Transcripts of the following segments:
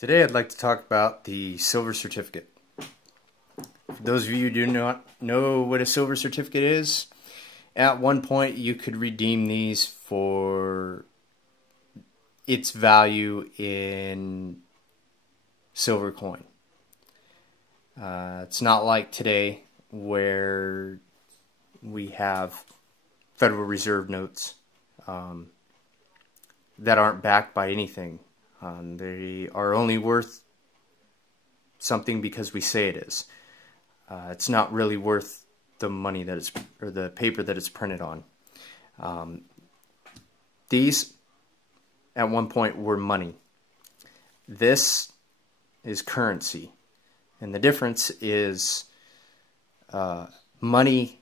Today I'd like to talk about the silver certificate. For those of you who do not know what a silver certificate is, at one point you could redeem these for its value in silver coin. It's not like today where we have Federal Reserve notes that aren't backed by anything. They are only worth something because we say it is. It's not really worth the money that it's, or the paper that it's printed on. These, at one point, were money. This is currency. And the difference is money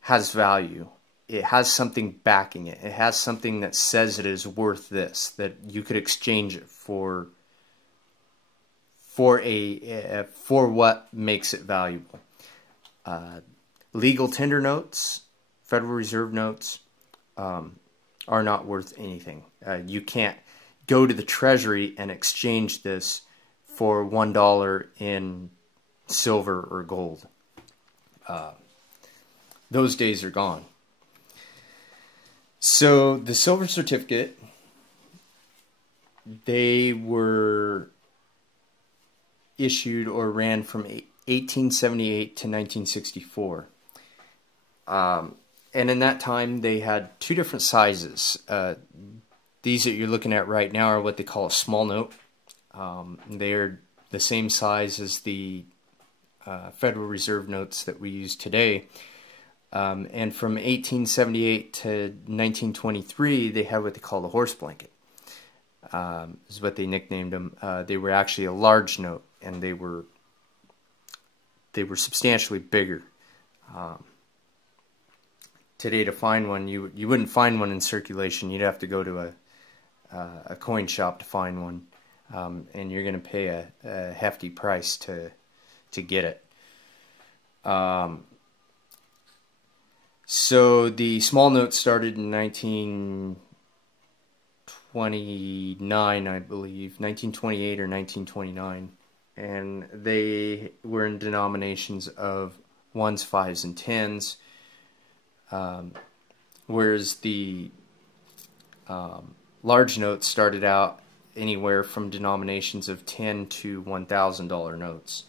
has value. It has something backing it. It has something that says it is worth this, that you could exchange it for what makes it valuable. Legal tender notes, Federal Reserve notes, are not worth anything. You can't go to the Treasury and exchange this for $1 in silver or gold. Those days are gone. So the silver certificate, they were issued or ran from 1878 to 1964. And in that time they had two different sizes. These that you're looking at right now are what they call a small note. They're the same size as the Federal Reserve notes that we use today. And from 1878 to 1923, they had what they call the horse blanket. Is what they nicknamed them. They were actually a large note, and they were substantially bigger. Today, to find one, you wouldn't find one in circulation. You'd have to go to a coin shop to find one, and you're going to pay a hefty price to get it. So the small note started in 1929, I believe, 1928 or 1929, and they were in denominations of 1s, 5s, and 10s, whereas the large notes started out anywhere from denominations of $10 to $1,000 notes.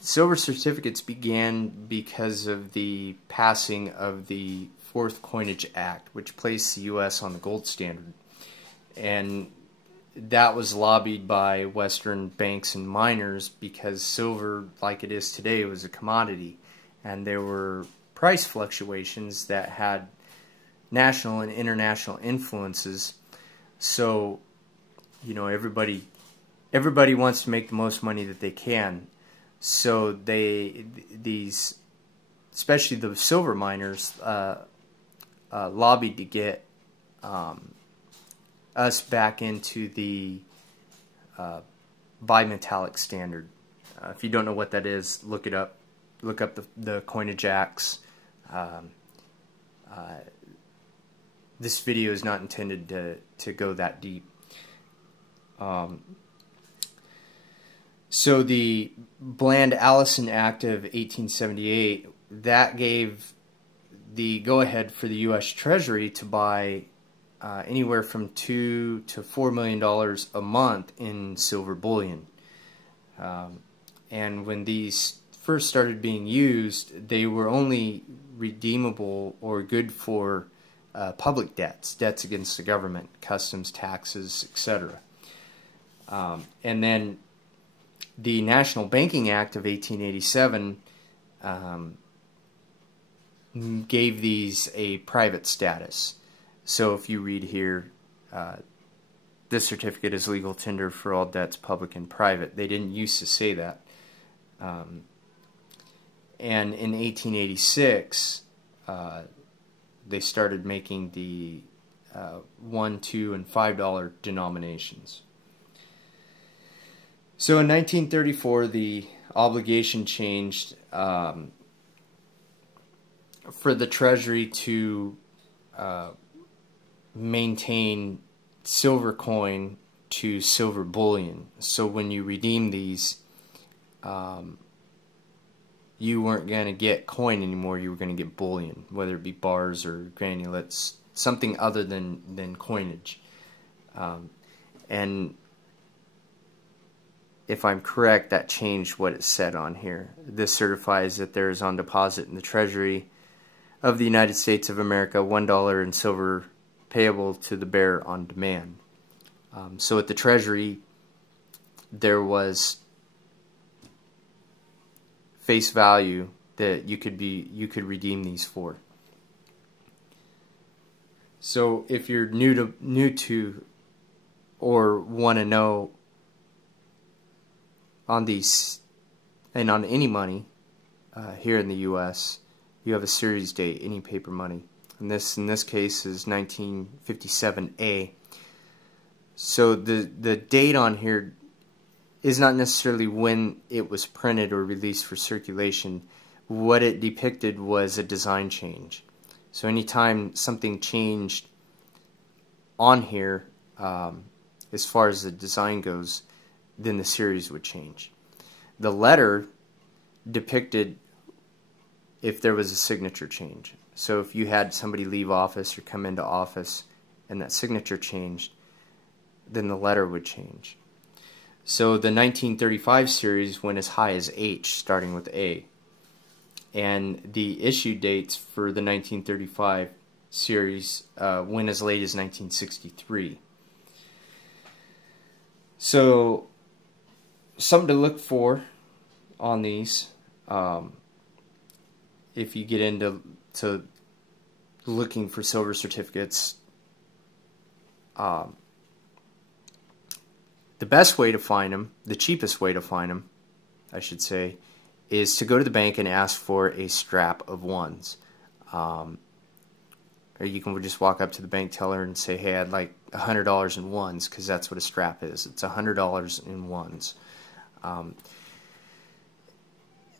Silver certificates began because of the passing of the Fourth Coinage Act, which placed the U.S. on the gold standard. And that was lobbied by Western banks and miners because silver, like it is today, was a commodity. And there were price fluctuations that had national and international influences. So, you know, everybody wants to make the most money that they can. So these, especially the silver miners, lobbied to get us back into the bimetallic standard. If you don't know what that is, look it up. Look up the coinage acts. This video is not intended to go that deep. So the Bland-Allison Act of 1878, that gave the go-ahead for the U.S. Treasury to buy anywhere from $2 to $4 million a month in silver bullion. And when these first started being used, they were only redeemable or good for public debts against the government, customs, taxes, etc. And then the National Banking Act of 1887 gave these a private status. So if you read here, this certificate is legal tender for all debts, public and private. They didn't used to say that. And in 1886, they started making the $1, $2, and $5 denominations. So in 1934, the obligation changed for the Treasury to maintain silver coin to silver bullion. So when you redeem these, you weren't going to get coin anymore, you were going to get bullion, whether it be bars or granulates, something other than coinage. And if I'm correct, that changed what it said on here. This certifies that there is on deposit in the Treasury of the United States of America $1 in silver payable to the bearer on demand. So at the Treasury, there was face value that you could redeem these for. So if you're new to or want to know on these and on any money here in the U.S., you have a series date, any paper money. And this in this case is 1957A. So the date on here is not necessarily when it was printed or released for circulation. What it depicted was a design change. So anytime something changed on here, as far as the design goes, then the series would change. The letter depicted if there was a signature change. So if you had somebody leave office or come into office and that signature changed, then the letter would change. So the 1935 series went as high as H, starting with A. And the issue dates for the 1935 series went as late as 1963. So something to look for on these if you get into looking for silver certificates. The best way to find them, the cheapest way to find them, I should say, is to go to the bank and ask for a strap of ones. Or you can just walk up to the bank teller and say, hey, I'd like $100 in ones, because that's what a strap is. It's $100 in ones.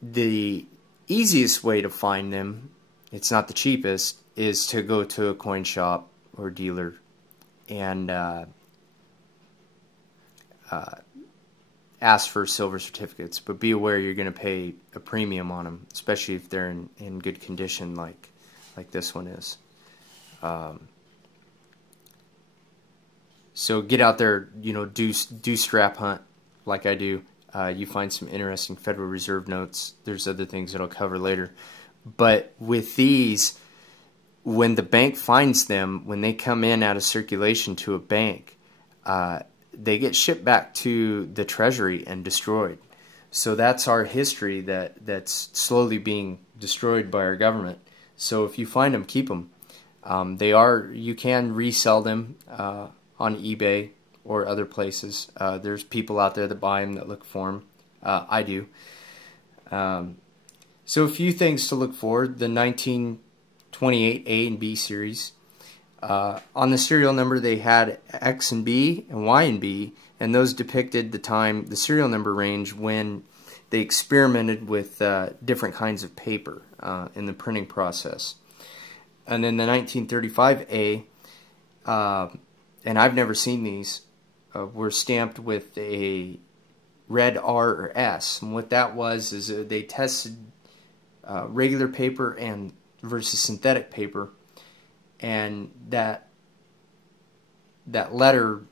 The easiest way to find them, it's not the cheapest, is to go to a coin shop or dealer and ask for silver certificates. But be aware you're going to pay a premium on them, especially if they're in good condition like this one is. So get out there, do strap hunt like I do. You find some interesting Federal Reserve notes. There's other things that I'll cover later. But with these, when the bank finds them, when they come in out of circulation to a bank, they get shipped back to the Treasury and destroyed. So that's our history that's slowly being destroyed by our government. So if you find them, keep them. You can resell them on eBay or other places. There's people out there that buy them, that look for them. I do. So a few things to look for. The 1928 A and B series. On the serial number they had X and B and Y and B, and those depicted the serial number range when they experimented with different kinds of paper in the printing process. And then the 1935 A, and I've never seen these, were stamped with a red R or S. And what that was is they tested regular paper and versus synthetic paper, and that letter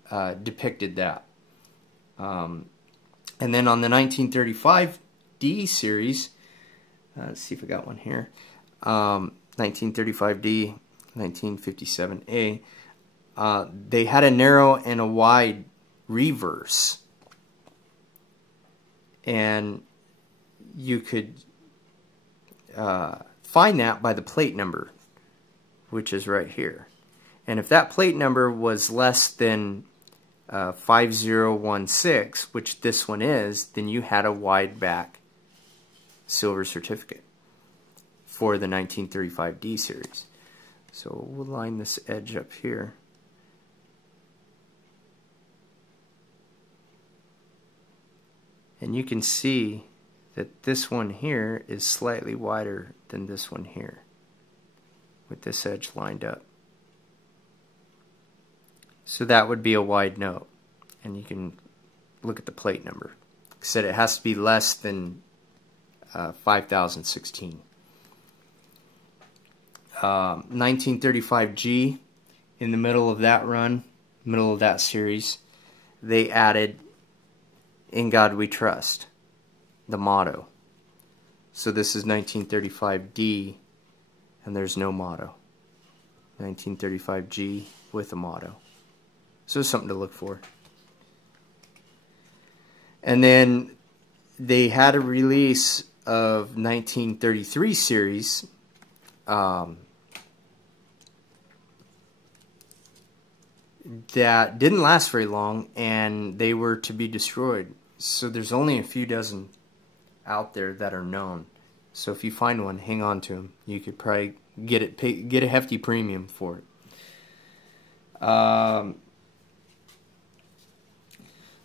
depicted that. And then on the 1935 D series, let's see if I got one here. 1935D, 1957A. They had a narrow and a wide reverse, and you could find that by the plate number, which is right here. And if that plate number was less than 5016, which this one is, then you had a wide back silver certificate for the 1935D series. So we'll line this edge up here. And you can see that this one here is slightly wider than this one here, with this edge lined up. So that would be a wide note. and you can look at the plate number. It said it has to be less than 5016. 1935G, in the middle of that run, middle of that series, they added "In God We Trust," the motto. So this is 1935D, and there's no motto. 1935G with a motto. So something to look for. And then they had a release of 1933 series that didn't last very long, and they were to be destroyed. So there's only a few dozen out there that are known. So if you find one, hang on to them. You could probably get a hefty premium for it.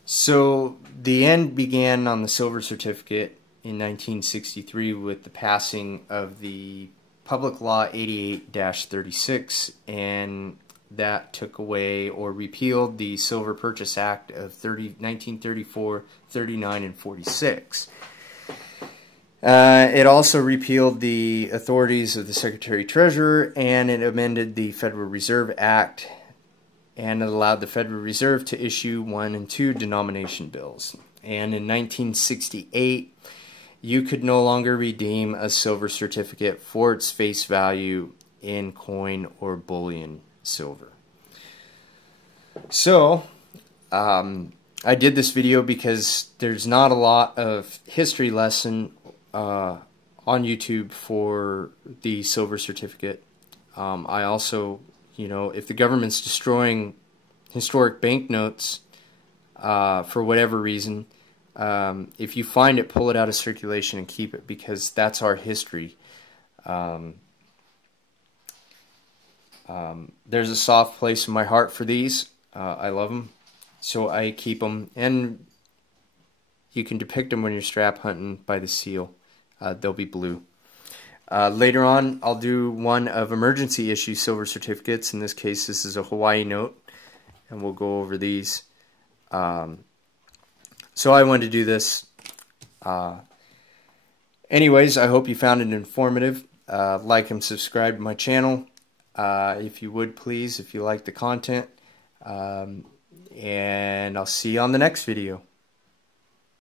So the end began on the silver certificate in 1963 with the passing of the Public Law 88-36, and that took away or repealed the Silver Purchase Act of 1934, 39, and 46. It also repealed the authorities of the Secretary-Treasurer, and it amended the Federal Reserve Act, and it allowed the Federal Reserve to issue 1 and 2 denomination bills. And in 1968, you could no longer redeem a silver certificate for its face value in coin or bullion silver. So, I did this video because there's not a lot of history lesson on YouTube for the silver certificate. I also, if the government's destroying historic banknotes for whatever reason, if you find it, pull it out of circulation and keep it, because that's our history. There's a soft place in my heart for these. I love them, so I keep them, and you can depict them when you're strap hunting by the seal. They'll be blue. Later on, I'll do one of emergency issue silver certificates. In this case, this is a Hawaii note, and we'll go over these. So I wanted to do this. Anyways, I hope you found it informative. Like and subscribe to my channel, if you would please, if you like the content. And I'll see you on the next video.